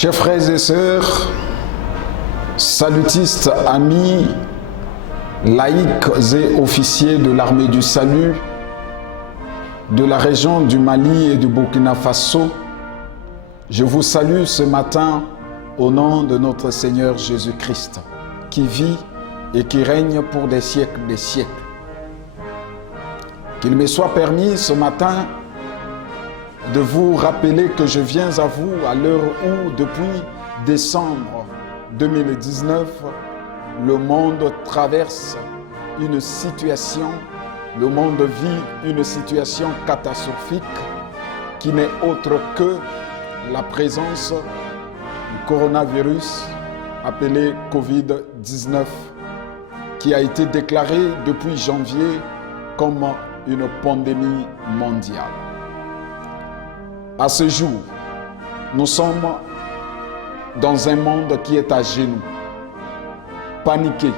Chers frères et sœurs, salutistes, amis, laïcs et officiers de l'armée du salut, de la région du Mali et du Burkina Faso, je vous salue ce matin au nom de notre Seigneur Jésus-Christ, qui vit et qui règne pour des siècles des siècles. Qu'il me soit permis ce matin de vous rappeler que je viens à vous à l'heure où, depuis décembre 2019, le monde traverse une situation, le monde vit une situation catastrophique qui n'est autre que la présence du coronavirus appelé Covid-19 qui a été déclaré depuis janvier comme une pandémie mondiale. À ce jour, nous sommes dans un monde qui est à genoux, paniqué,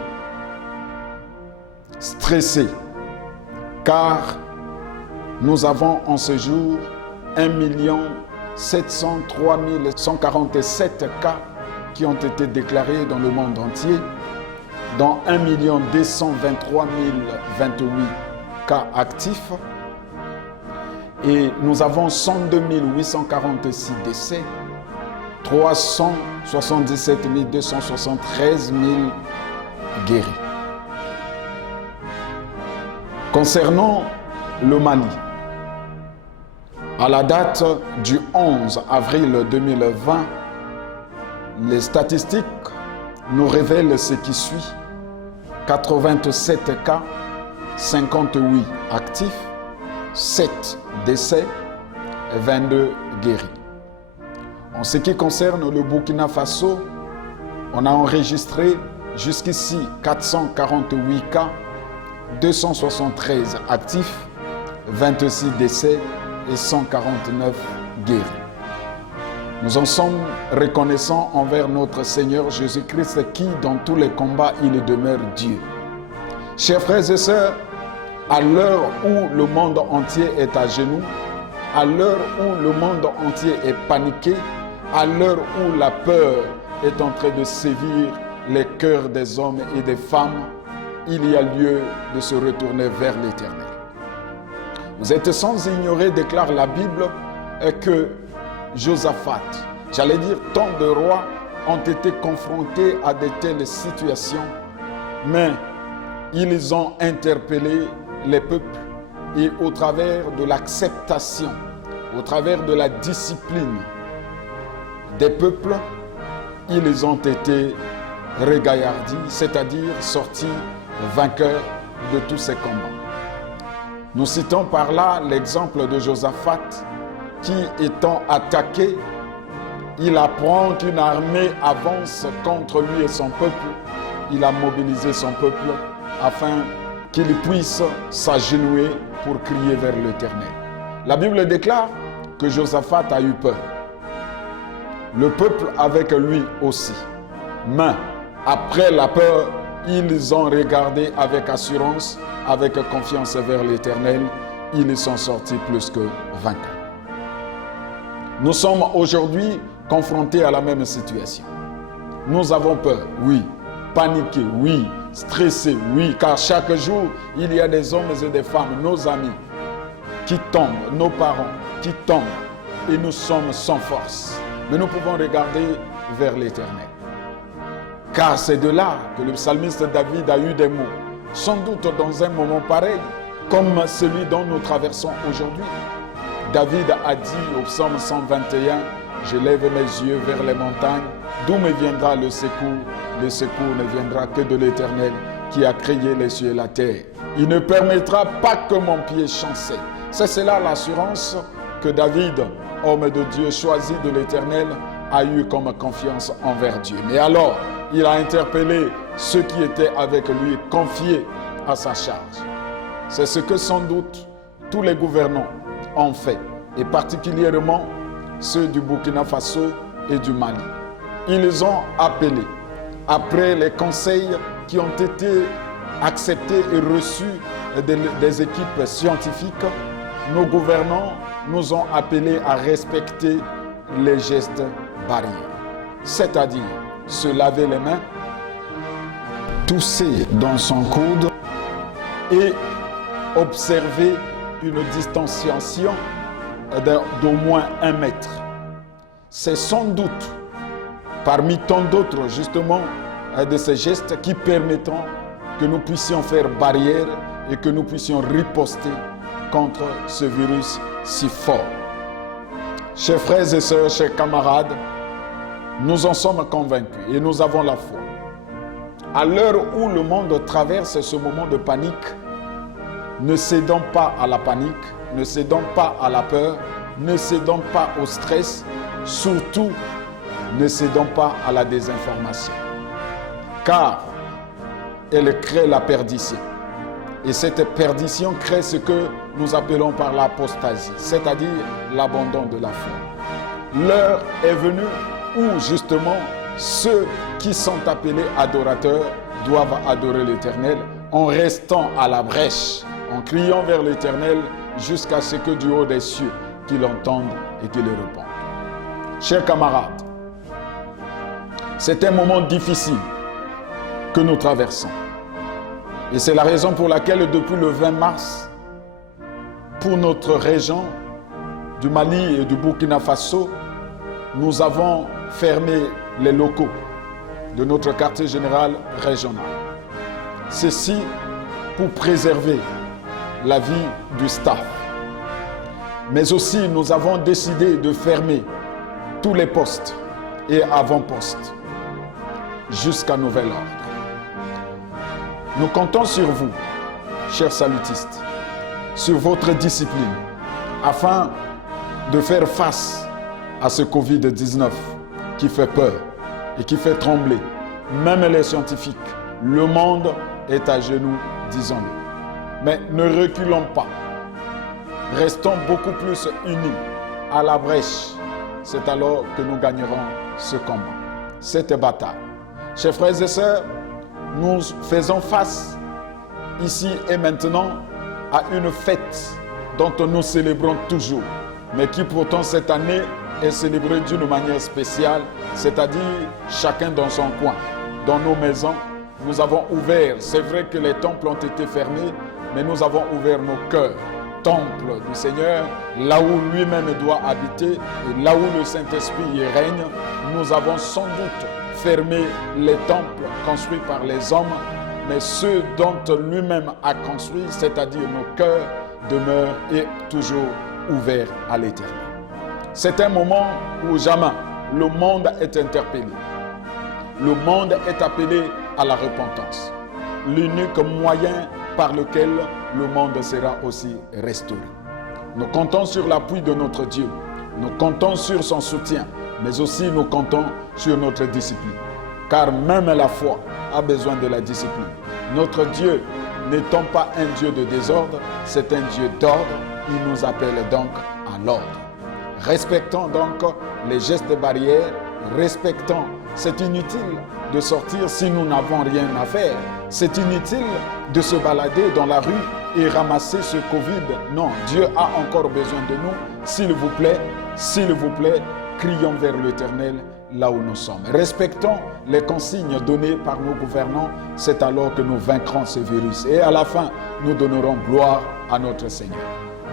stressé, car nous avons en ce jour 1 703 147 cas qui ont été déclarés dans le monde entier, dont 1 223 028 cas actifs, et nous avons 102 846 décès, 377 273 guéris. Concernant le Mali, à la date du 11 avril 2020, les statistiques nous révèlent ce qui suit: 87 cas, 58 actifs, 7 décès et 22 guéris. En ce qui concerne le Burkina Faso, on a enregistré jusqu'ici 448 cas, 273 actifs, 26 décès et 149 guéris. Nous en sommes reconnaissants envers notre Seigneur Jésus-Christ qui, dans tous les combats, il demeure Dieu. Chers frères et sœurs, à l'heure où le monde entier est à genoux, à l'heure où le monde entier est paniqué, à l'heure où la peur est en train de sévir les cœurs des hommes et des femmes, il y a lieu de se retourner vers l'Éternel. Vous êtes sans ignorer, déclare la Bible, que Josaphat, j'allais dire tant de rois, ont été confrontés à de telles situations, mais ils ont interpellé les peuples et au travers de l'acceptation, au travers de la discipline des peuples, ils ont été regaillardis, c'est-à-dire sortis vainqueurs de tous ces combats. Nous citons par là l'exemple de Josaphat qui, étant attaqué, il apprend qu'une armée avance contre lui et son peuple. Il a mobilisé son peuple afin qu'il puisse s'agenouiller pour crier vers l'Éternel. La Bible déclare que Josaphat a eu peur. Le peuple avec lui aussi. Mais après la peur, ils ont regardé avec assurance, avec confiance vers l'Éternel. Ils sont sortis plus que vainqueurs. Nous sommes aujourd'hui confrontés à la même situation. Nous avons peur, oui. Paniqués, oui. Stressés, oui. Car chaque jour, il y a des hommes et des femmes, nos amis, qui tombent, nos parents, qui tombent. Et nous sommes sans force. Mais nous pouvons regarder vers l'Éternel. Car c'est de là que le psalmiste David a eu des mots. Sans doute dans un moment pareil, comme celui dont nous traversons aujourd'hui. David a dit au psaume 121, « Je lève mes yeux vers les montagnes, d'où me viendra le secours? Le secours ne viendra que de l'Éternel qui a créé les cieux et la terre. Il ne permettra pas que mon pied chancelle. » C'est cela l'assurance que David, homme de Dieu choisi de l'Éternel, a eu comme confiance envers Dieu. Mais alors, il a interpellé ceux qui étaient avec lui, confiés à sa charge. C'est ce que sans doute tous les gouvernants ont fait, et particulièrement ceux du Burkina Faso et du Mali. Ils ont appelé, après les conseils qui ont été acceptés et reçus des équipes scientifiques, nos gouvernants nous ont appelés à respecter les gestes barrières. c'est-à-dire se laver les mains, tousser dans son coude et observer une distanciation d'au moins 1 mètre. C'est sans doute parmi tant d'autres justement de ces gestes qui permettront que nous puissions faire barrière et que nous puissions riposter contre ce virus si fort. Chers frères et sœurs, chers camarades, nous en sommes convaincus et nous avons la foi. À l'heure où le monde traverse ce moment de panique, ne cédons pas à la panique, ne cédons pas à la peur, ne cédons pas au stress, surtout ne cédons pas à la désinformation. Car elle crée la perdition. Et cette perdition crée ce que nous appelons par l'apostasie, c'est-à-dire l'abandon de la foi. L'heure est venue où justement ceux qui sont appelés adorateurs doivent adorer l'Éternel en restant à la brèche, en criant vers l'Éternel jusqu'à ce que du haut des cieux qu'il entende et qu'il réponde. Chers camarades, c'est un moment difficile que nous traversons. Et c'est la raison pour laquelle depuis le 20 mars, pour notre région du Mali et du Burkina Faso, nous avons fermé les locaux de notre quartier général régional. Ceci pour préserver la vie du staff. Mais aussi, nous avons décidé de fermer tous les postes et avant-postes jusqu'à nouvel ordre. Nous comptons sur vous, chers salutistes, sur votre discipline, afin de faire face à ce Covid-19 qui fait peur et qui fait trembler, même les scientifiques. Le monde est à genoux, disons-le. Mais ne reculons pas. Restons beaucoup plus unis à la brèche. C'est alors que nous gagnerons ce combat, cette bataille. Chers frères et sœurs, nous faisons face ici et maintenant à une fête dont nous célébrons toujours, mais qui pourtant cette année est célébrée d'une manière spéciale, c'est-à-dire chacun dans son coin. Dans nos maisons, nous avons ouvert, c'est vrai que les temples ont été fermés, mais nous avons ouvert nos cœurs, temple du Seigneur, là où lui-même doit habiter et là où le Saint-Esprit y règne. Nous avons sans doute fermé les temples construits par les hommes, mais ceux dont lui-même a construit, c'est-à-dire nos cœurs, demeurent et toujours ouverts à l'Éternel. C'est un moment où jamais le monde est interpellé. Le monde est appelé à la repentance. L'unique moyen par lequel le monde sera aussi restauré. Nous comptons sur l'appui de notre Dieu. Nous comptons sur son soutien, mais aussi nous comptons sur notre discipline. Car même la foi a besoin de la discipline. Notre Dieu n'étant pas un Dieu de désordre, c'est un Dieu d'ordre. Il nous appelle donc à l'ordre. Respectons donc les gestes barrières, respectons. C'est inutile de sortir si nous n'avons rien à faire. C'est inutile de se balader dans la rue et ramasser ce Covid. Non, Dieu a encore besoin de nous. S'il vous plaît, crions vers l'Éternel là où nous sommes. Respectons les consignes données par nos gouvernants. C'est alors que nous vaincrons ce virus. Et à la fin, nous donnerons gloire à notre Seigneur.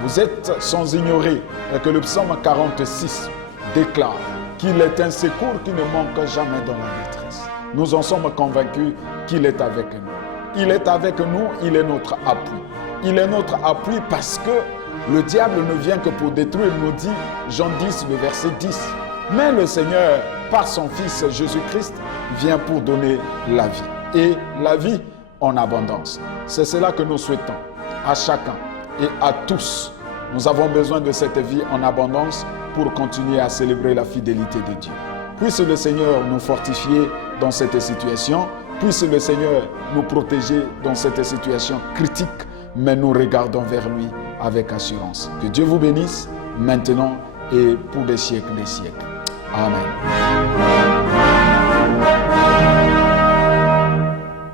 Vous êtes sans ignorer que le psaume 46 déclare qu'il est un secours qui ne manque jamais dans la détresse. Nous en sommes convaincus qu'il est avec nous. Il est avec nous, il est notre appui. Il est notre appui parce que le diable ne vient que pour détruire, nous dit Jean 10, le verset 10. Mais le Seigneur, par son Fils Jésus-Christ, vient pour donner la vie. Et la vie en abondance. C'est cela que nous souhaitons à chacun et à tous. Nous avons besoin de cette vie en abondance pour continuer à célébrer la fidélité de Dieu. Puisse le Seigneur nous fortifier dans cette situation. Puisse le Seigneur nous protéger dans cette situation critique. Mais nous regardons vers lui avec assurance. Que Dieu vous bénisse maintenant et pour des siècles des siècles. Amen.